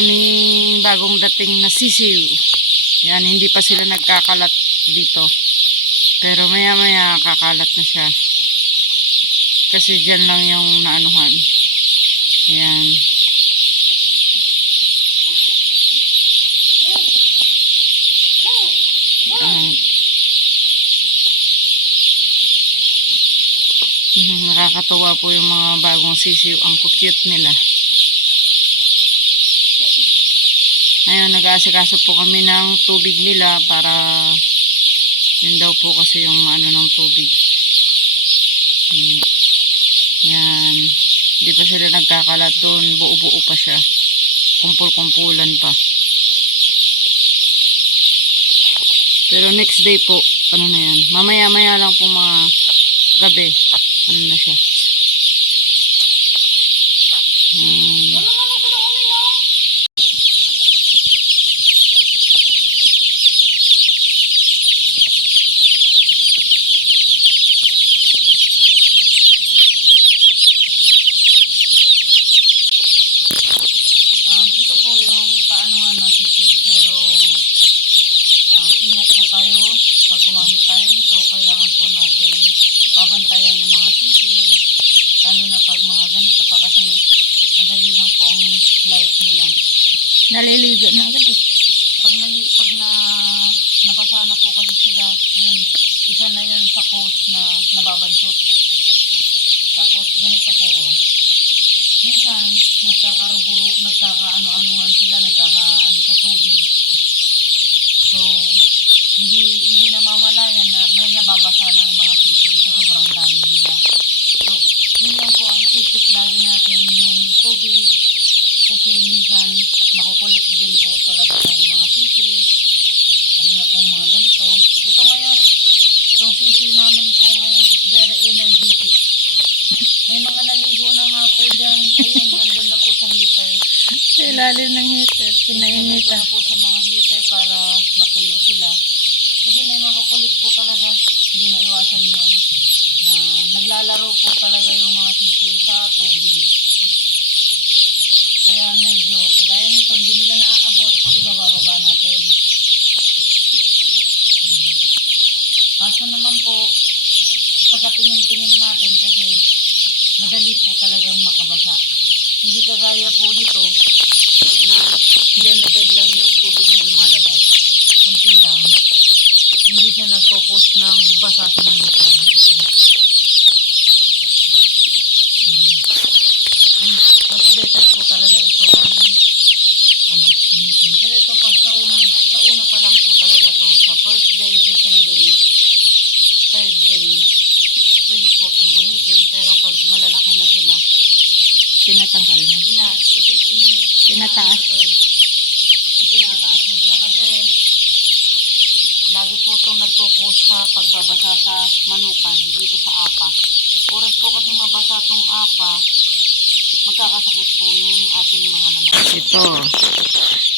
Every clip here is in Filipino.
aming bagong dating na sisiw. Yan, hindi pa sila nagkakalat dito. Pero maya maya kakalat na siya. Kasi dyan lang yung naanuhan. Yan. Nakakatuwa po yung mga bagong sisiw. Ang cute nila. Ngayon, nag-aasikaso po kami ng tubig nila para yun daw po kasi yung ano ng tubig. Yan. Hindi pa sila nagkakalat doon. Buo-buo pa siya. Kumpul-kumpulan pa. Pero next day po, ano na yan. Mamaya-maya lang po mga gabi. Ano na siya. Ito po yung paanuhan ng sisiw. Pero ingat po tayo pag gumamit tayo nito. Kailangan po natin babantayan yung mga sisiw. Lalo na pag mga ganito pa kasi madali lang po ang life nila. Naliligo na agad eh. Pag nabasa na po kasi sila, yun, isa na yun sa coast na nababansot. Tapos ganito po minsan nagkakaano-anuhan sila, nagkakaano sa tubig. So hindi namamalayan na may nababasa ng mga sisiw sa sobrang dami nila. So yun lang po ang isip lagi natin yung tubig. Kasi minsan makukulit din po talaga ng mga sisiw. Ano na pong mga ganito. Ito ngayon, itong sisiw namin po ngayon is very energetic. May mga naligo na nga po dyan. Ayun, nandun na po sa heater. Sa ilalim ng heater, pinainita. Na po sa mga heater para matuyo sila. Kasi may makukulit po talaga. Hindi maiwasan yun. Na naglalaro po talaga yung mga sisiw sa tubig. Kaya medyo, kaya nito, hindi nila naaabot, ibababa natin. Kaso naman po, pagkatingin-tingin natin kasi madali po talagang makabasa. Hindi kagaya po nito na limited lang yung tubig na lumalabas. Kunti lang. Hindi siya nag-focus ng basa sa manukan. Ito. Mas better po talaga ito ang gamitin. Pero ito pag sa una pa lang po talaga to, sa first day, second day, third day, pwede po itong gamitin. Pero pag malalaki na sila, Tinatanggal na. Tinataas. Itinataas na siya. Kasi lagi po itong nagpo-post sa pagbabasa sa manukan dito sa apa. Oras po kasi mabasa itong apa, magkakasakit po yung ating mga manok.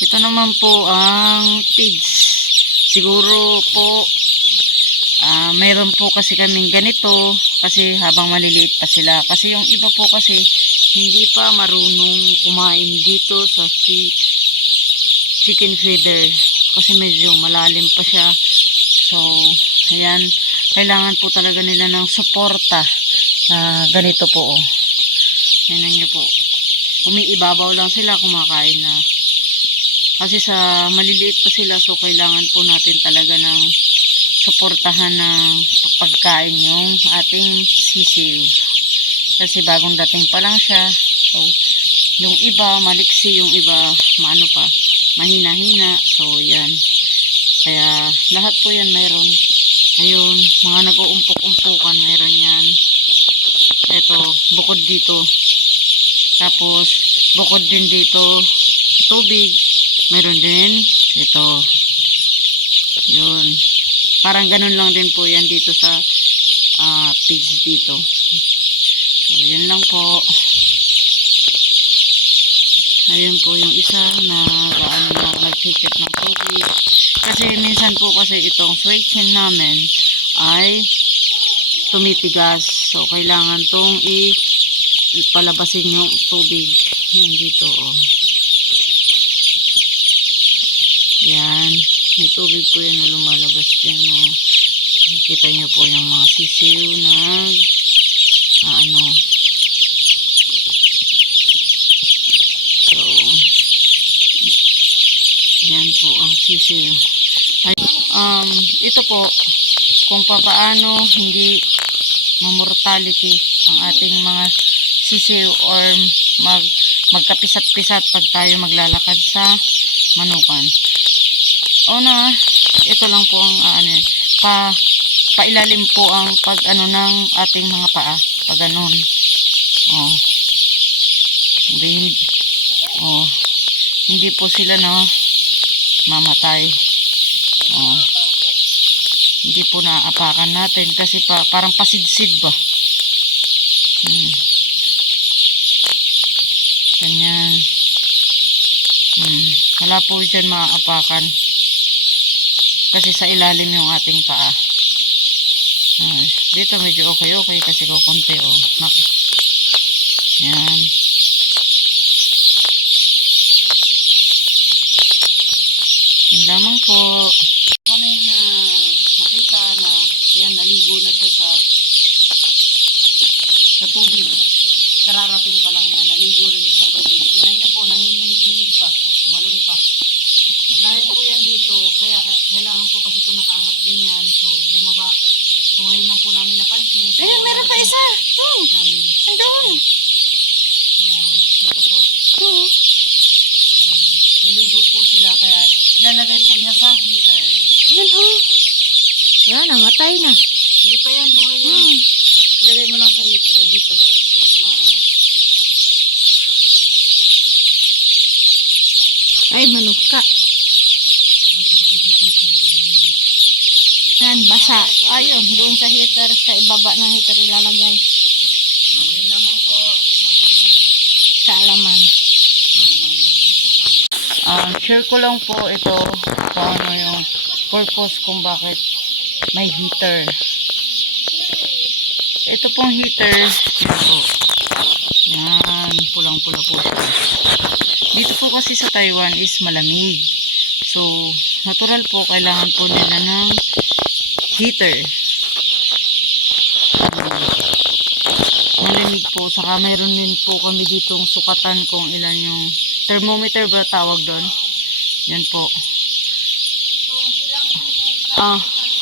Ito naman po ang pigs. Siguro po mayroon po kasi kaming ganito kasi habang maliliit pa sila. Kasi yung iba po kasi hindi pa marunong kumain dito sa chicken feeder. Kasi medyo malalim pa siya. So, ayan. Kailangan po talaga nila ng suporta. Ganito po Tingnan nyo po. Umiibabaw lang sila, kumakain na. Kasi sa maliliit pa sila, so kailangan po natin talaga ng suportahan ng pagkain yung ating sisiw. Kasi bagong dating pa lang siya. So, yung iba maliksi, yung iba mahina-hina. So, yan. Kaya, lahat po yan mayroon. Ayun, mga nag-uumpok-umpukan, mayroon yan. Ito, bukod dito. Tapos, bukod din dito, tubig, mayroon din. Ito. Yun. Parang ganun lang din po yan dito sa pigs dito. So, yun lang po. Ayun po yung isa na nag-check ng tubig. Kasi minsan po kasi itong switchin namin ay tumitigas. So, kailangan tong palabasin yung tubig. Yun dito Ayan, may tubig po yan na lumalabas dyan. Oh. Nakita niyo po yung mga sisiw na ano. So, yan po ang sisiw. Ay, ito po, kung papaano hindi mamortality ang ating mga sisiw or magkapisat-pisat pag tayo maglalakad sa manukan. Una, ito lang po ang pailalim po ang pag ano ng ating mga paa, pag ganun. Oh. Hindi po sila mamatay. Oh. Hindi po naaapakan natin kasi parang pasidsid ba. Ganyan. Wala po dyan maaapakan. Kasi sa ilalim yung ating paa. Dito medyo okay kasi kukunti oh. Yan. Yan lamang po. Kami na nakita na yan naligo na siya sa tubig. Kararating pa lang yan. Naligo rin sa tubig. Tingnan nyo po, nanginginig-ginig pa. Tumalon pa. Dahil po yan dito, kaya kailangan po kasi ito nakaangat ganyan. So, bumaba. So, ngayon lang po namin napansin. So, ayun, meron pa isa. Andun. Yeah, ito po. Naligo po sila, kaya lalagay po niya sa heater. Yan yan, namatay na. Hindi pa yan, buhay yan. Ilagay mo lang sa heater, dito. Mas maano. Ay, manuka. Yan, basa. Ayun, doon sa heater, sa ibaba ng heater ilalagay. Yun naman po. Sa alaman. Share ko lang po ito kung ano yung purpose kung bakit may heater. Ito pong heater, ito. Yan, pulang-pula po siya. Dito po kasi sa Taiwan is malamig. So, natural po, kailangan po nila ng heater. Malamig po. Saka mayroon din po kami ditong sukatan kung ilan yung thermometer ba tawag doon. Yan po.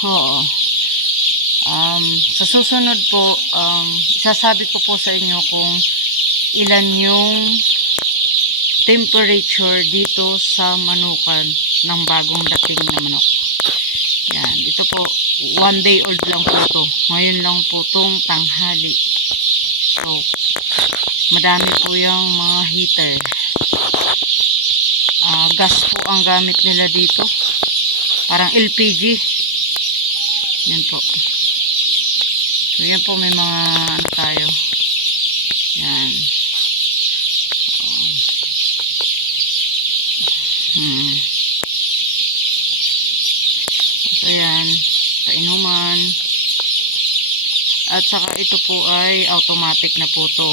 Oo. Sa susunod po, sasabi ko po sa inyo kung ilan yung temperature dito sa manukan ng bagong dating na manok. Yan. Ito po, 1 day old lang po ito. Ngayon lang po itong tanghali. So, madami po yung mga heater. Gas po ang gamit nila dito. Parang LPG. Yan po. So, yan po, may mga ano tayo. Yan. So, yan. Painuman. At saka ito po ay automatic na po to.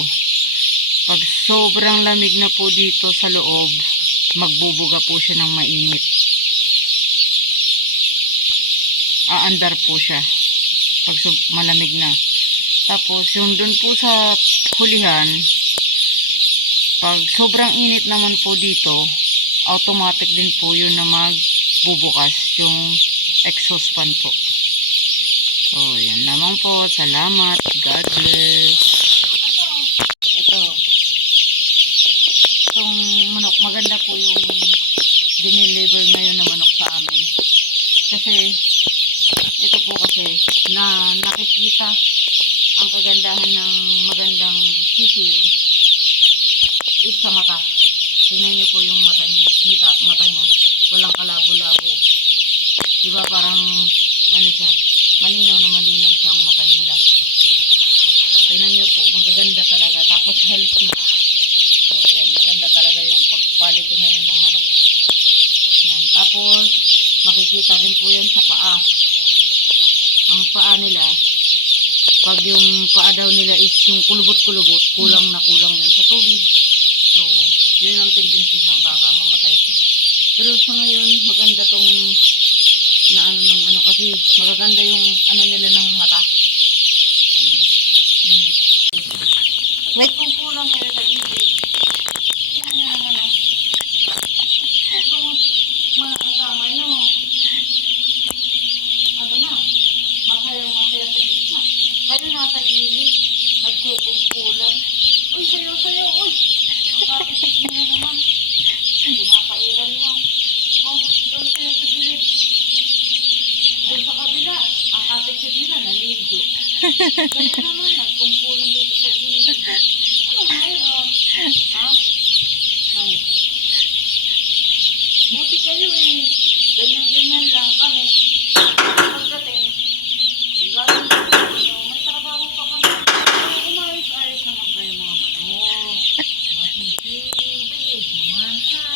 Pag sobrang lamig na po dito sa loob, magbubuga po siya ng mainit. Aandar po siya pag malamig na. Tapos yung dun po sa hulihan, pag sobrang init naman po dito, automatic din po yun na magbubukas yung exhaust fan po. So yan naman po. Salamat. God bless. Ito, itong manok, maganda po yung dineliver ngayon na manok sa amin. Kasi ito po kasi na nakikita ang kagandahan ng magandang sisiw is sa mata. Tingnan niyo po yung mata niya. Walang kalabo-labo. Diba parang ano siya, malinaw na malinaw siya ang mata nila. Tingnan niyo po, magaganda talaga. Tapos healthy. So yan, maganda talaga yung pag-quality ngayon ng manok. Yan. Tapos makikita rin po yun sa paa. Ang paa nila, pag yung paa daw nila is yung kulubot-kulubot, kulang na kulang yan sa tubig. So, yun ang tendency ng baka mamatay siya. Pero sa ngayon, maganda tong na ano ng ano kasi magaganda yung ano nila ng mata. Yun. Wait. Kung kulang kayo sa gilid. Tingnan niyo naman oh. Yung mga kasama nyo, ano na, masaya sa gitna. Kayo nasa gilid, nagkukumpulan. Uy, sayo, uy! Ang kapitid nyo na naman. Pinapairan nyo. Oh, doon kayo sa gilid. Doon sa kabila, ang attitude nila naligo. Kaya naman, nagkumpulan dito sa gilid. Ano mayroon? Ha? Ay. Buti kayo eh. Ganyan-ganyan lang kami. Pagdating, galing kayo, may trabaho pa kami. Umayos-ayos naman kayo mga manok. Bigay naman ha.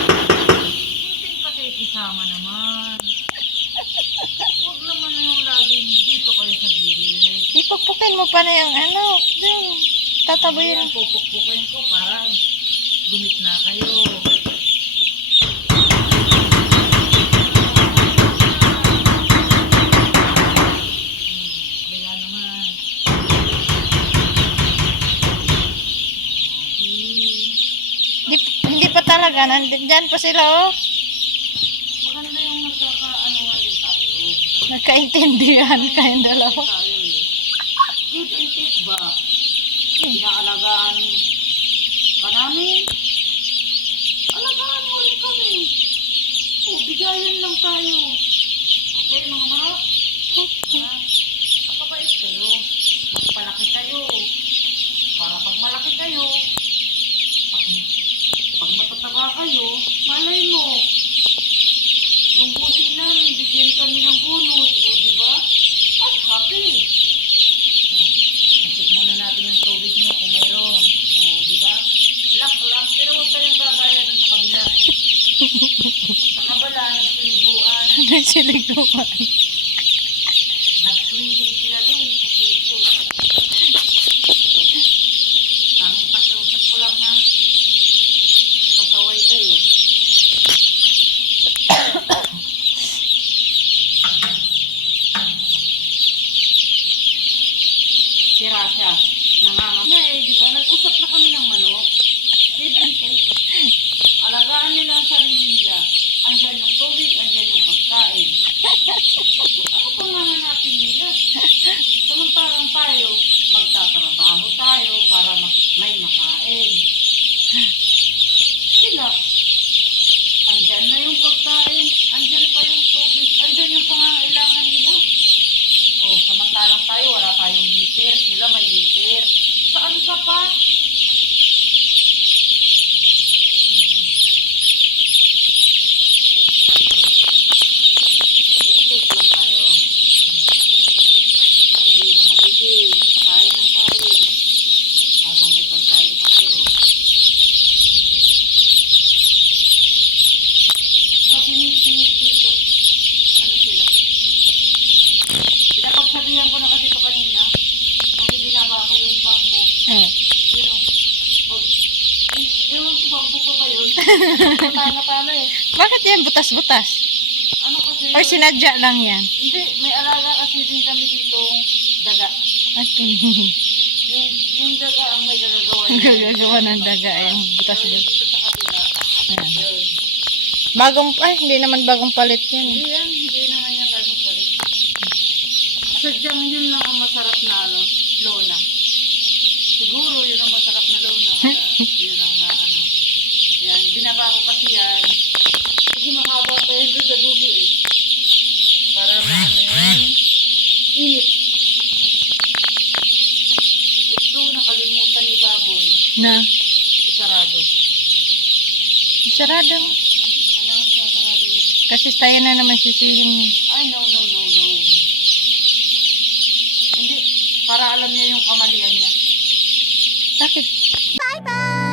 Kunting pakikisama naman. Huwag naman yung laging dito kayo sa gilid. Ipukpukin mo pa na yung ano. Yung tataboyin. Ayan, pupukpukin ko para gumit na kayo. Bila naman. Hindi pa talaga. Nandyan pa sila oh. Maganda yung nagkakaanoan din tayo. Nagkaintindihan kayong dalawa. Tayo eh. Give and take ba? Inaalagaan ka namin? Alagaan mo rin kami. O, bigayan lang tayo. Okay, mga manok? Ha? Kapabait kayo. Magpalaki kayo. Para pag malaki kayo, pag matataba kayo, malay mo. Yung busing namin, bigyan kami ng bonus. O, di ba? At happy. Isip muna natin yung tubig nyo kung mayroon. O, di ba? Lak. Pero huwag tayong gagaya dun sa kabila. Sa kabala, nagsiliguan. Nagsiliguan. Nag-swimming sila dun sa kulto. Tanging pakiusap ko lang ha. Pasaway kayo. Sira siya. Nanganga. Nga eh, di ba? Nag-usap na kami ng manok. Give and take. Alagaan nila ang sarili nila. Andyan yung tubig, andyan yung pagkain. Ano pang hanapin nila? Samantalang tayo, magtatrabaho tayo para may makain. Sila, andyan na yung pagkain, andyan pa yung tubig, andyan yung pangangailangan nila. Oh, samantalang tayo, wala tayong heater, sila may heater. Saan ka pa? Heater lang tayo. Sige, mga sige, kain ng kain. Habang may pagkain pa kayo. Mga pinig dito. Ano sila? Pinapagsabihan ko na kasi ito kanina. Nung ibinaba ko yung bamboo. You know, ewan ko bamboo pa ba yun? Tanga-tanga eh. Bakit yan butas-butas? Ano kasi Or sinadya lang yan? Hindi, may alaga kasi din kami dito daga. At Yung daga ang may gagagawa ang gagawa ng daga ay yung Pero butas-butas. yung dito sa kabila. Ayan. Yun. Hindi naman bagong palit yan. Hindi naman yan bagong palit. Sadyang yun lang ang masarap na ano, lona. Siguro yun ang masarap na lona. Kaya yun ang na ano. Yan, binaba ko kasi yan. Kasi mahaba pa yan doon sa dulo eh. Para maano yan. Init. Ito, nakalimutan ni Baboy. Na, Isarado. sarado. Wala kang sasarado yun. Kasi tayo na naman sisihin niya. Ay, no. Hindi, para alam niya yung kamalian niya. Bakit? Bye-bye!